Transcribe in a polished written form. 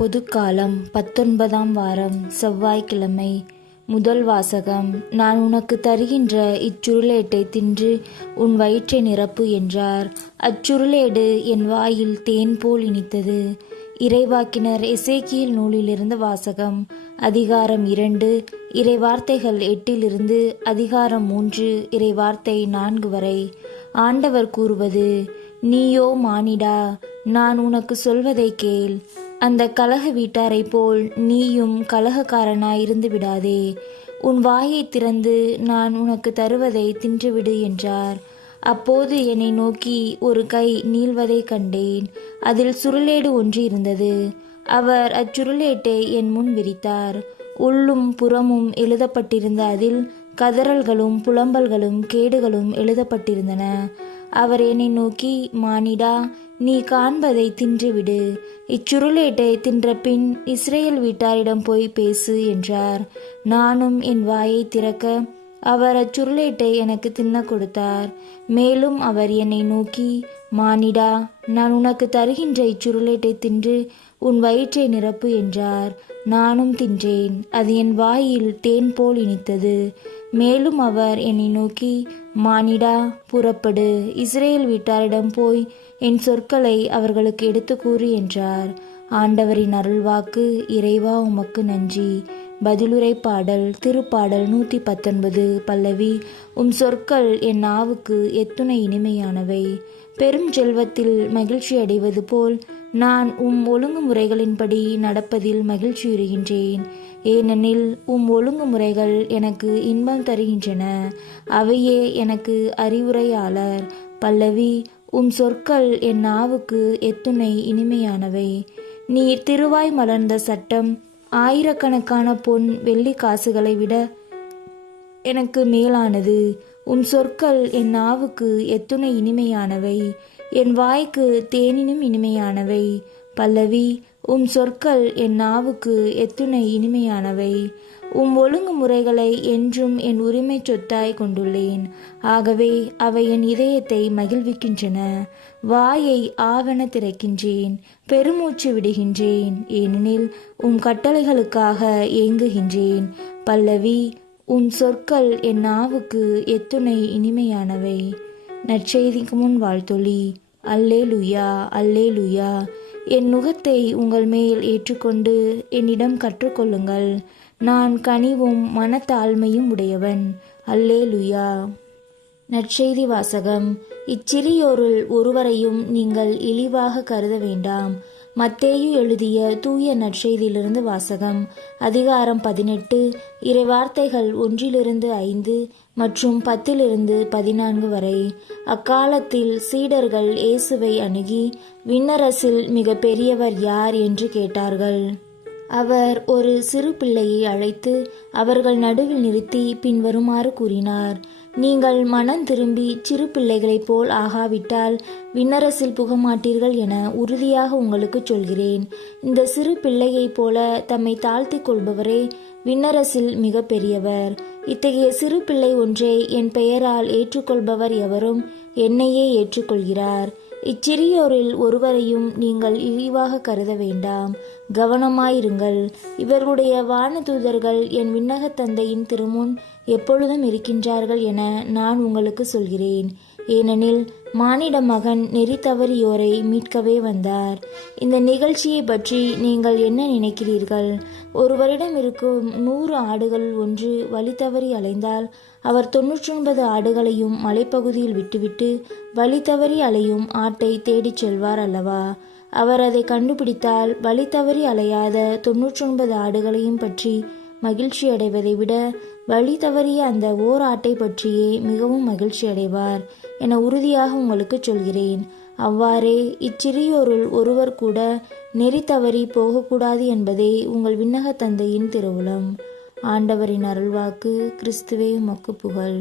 பொதுக்காலம் 19ஆம் வாரம் செவ்வாய்க்கிழமை. முதல் வாசகம். நான் உனக்கு தருகின்ற இச்சுருளேட்டை தின்று உன் வயிற்றை நிரப்பு என்றார். அச்சுருளேடு என் வாயில் தேன் போல் இனித்தது. இறைவாக்கினர் எசேக்கியேல் நூலிலிருந்து வாசகம். அதிகாரம் 2 இறைவார்த்தைகள் 8 அதிகாரம் 3 இறைவார்த்தை 4 வரை. ஆண்டவர் கூறுவது: நீயோ மானிடா, நான் உனக்கு சொல்வதை கேள். அந்த கலக வீட்டாரை போல் நீயும் கலகக்காரனாயிருந்து விடாதே. உன் வாயை திறந்து நான் உனக்கு தருவதை தின்றுவிடு என்றார். அப்போது என்னை நோக்கி ஒரு கை நீள்வதை கண்டேன். அதில் சுருளேடு ஒன்று இருந்தது. அவர் அச்சுருளேட்டை என் முன் விரித்தார். உள்ளும் புறமும் எழுதப்பட்டிருந்த அதில் கதறல்களும் புலம்பல்களும் கேடுகளும் எழுதப்பட்டிருந்தன. அவர் என்னை நோக்கி, மானிடா, நீ காண்பதை தின்றுவிடு. இச்சுருளேட்டை தின்ற பின் இஸ்ரேல் வீட்டாரிடம் போய் பேசு என்றார். நானும் என் வாயை திறக்க அவர் அச்சுருளேட்டை எனக்கு தின்ன கொடுத்தார். மேலும் அவர் என்னை நோக்கி, மானிடா, நான் உனக்கு தருகின்ற இச்சுருளேட்டை தின்று உன் வயிற்றை நிரப்பு என்றார். நானும் தின்றேன். அது என் வாயில் தேன் போல் இனித்தது. மேலும் அவர் என்னை நோக்கி, மானிடா, புறப்படு, இஸ்ரேல் வீட்டாரிடம் போய் என் சொற்களை அவர்களுக்கு எடுத்து கூறு என்றார். ஆண்டவரின் அருள்வாக்கு. இறைவா, உமக்கு நன்றி. பதிலுரை பாடல். திருப்பாடல் 119. பல்லவி. உம் சொற்கள் என் நாவுக்கு எத்துணை இனிமையானவை. பெரும் செல்வத்தில் மகிழ்ச்சி அடைவது போல் நான் உம் ஒழுங்குமுறைகளின்படி நடப்பதில் மகிழ்ச்சியுறுகின்றேன். ஏனெனில் உம் ஒழுங்குமுறைகள் எனக்கு இன்பம் தருகின்றன. அவையே எனக்கு அறிவுரையாளர். பல்லவி. உம் சொற்கள் என் நாவுக்கு எத்துணை இனிமையானவை. நீர் திருவாய் மலர்ந்த சட்டம் ஆயிரக்கணக்கான பொன் வெள்ளி காசுகளை விட எனக்கு மேலானது. உம் சொற்கள் என் நாவுக்கு எத்துணை இனிமையானவை. என் வாய்க்கு தேனினும் இனிமையானவை. பல்லவி. உம் சொற்கள் என் நாவுக்கு எத்துணை இனிமையானவை. உம் ஒழுங்குமுறைகளை என்றும் என் உரிமை சொத்தாய் கொண்டுள்ளேன். ஆகவே அவை என் இதயத்தை மகிழ்விக்கின்றன. வாயை ஆவென திறக்கின்றேன், பெருமூச்சு விடுகின்றேன். ஏனெனில் உம் கட்டளைகளுக்காக ஏங்குகின்றேன். பல்லவி. உம் சொற்கள் என் நாவுக்கு எத்துணை இனிமையானவை. நற்செய்திக்கு முன் வாழ்த்தொலி. அல்லேலுயா, அல்லேலுயா. என் நுகத்தை உங்கள் மேல் ஏற்றுக்கொண்டு என்னிடம் கற்றுக்கொள்ளுங்கள். நான் கனிவும் மனத்தாழ்மையும் உடையவன். அல்லேலுயா. நற்செய்தி வாசகம். இச்சிறியோருள் ஒருவரையும் நீங்கள் இழிவாக கருத வேண்டாம். மத்தேயு எழுதிய தூய நற்செய்தியிலிருந்து வாசகம். அதிகாரம் 18 இறைவார்த்தைகள் 1-5 மற்றும் 10-14 வரை. அக்காலத்தில் சீடர்கள் இயேசுவை அணுகி, விண்ணரசில் மிக பெரியவர் யார் என்று கேட்டார்கள். அவர் ஒரு சிறு பிள்ளையை அழைத்து அவர்கள் நடுவில் நிறுத்தி பின்வருமாறு கூறினார்: நீங்கள் மனம் திரும்பி சிறு பிள்ளைகளைப் போல் ஆகாவிட்டால் விண்ணரசில் புகமாட்டீர்கள் என உறுதியாக உங்களுக்கு சொல்கிறேன். இந்த சிறு பிள்ளையைப் போல தம்மை தாழ்த்தி கொள்பவரே விண்ணரசில் மிக பெரியவர். இத்தகைய சிறு பிள்ளை ஒன்றை என் பெயரால் ஏற்றுக்கொள்பவர் எவரும் என்னையே ஏற்றுக்கொள்கிறார். இச்சிறியோரில் ஒருவரையும் நீங்கள் இழிவாக கருத வேண்டாம். கவனமாயிருங்கள். இவர்களுடைய வானதூதர்கள் என் விண்ணக தந்தையின் திருமுன் எப்பொழுதும் இருக்கின்றார்கள் என நான் உங்களுக்கு சொல்கிறேன். ஏனெனில் மானிட மகன் நெறி தவறியோரை மீட்கவே வந்தார். இந்த நிகழ்ச்சியை பற்றி நீங்கள் என்ன நினைக்கிறீர்கள்? ஒருவரிடம் இருக்கும் 100 ஆடுகள் ஒன்று வழி தவறி அலைந்தால் அவர் 99 ஆடுகளையும் மலைப்பகுதியில் விட்டுவிட்டு வழி தவறி அலையும் ஆட்டை தேடிச் செல்வார் அல்லவா? அவர் அதை கண்டுபிடித்தால் வழி தவறி அலையாத 99 ஆடுகளையும் பற்றி மகிழ்ச்சி அடைவதை விட வழி தவறிய அந்த ஓர் ஆட்டை பற்றியே மிகவும் மகிழ்ச்சி அடைவார் என உறுதியாக உங்களுக்கு சொல்கிறேன். அவ்வாறே இச்சிறியோருள் ஒருவர் கூட நெறி தவறி போகக்கூடாது என்பதே உங்கள் விண்ணக தந்தையின் திருவுளம். ஆண்டவரின் அருள்வாக்கு. கிறிஸ்துவே உமக்கு புகழ்.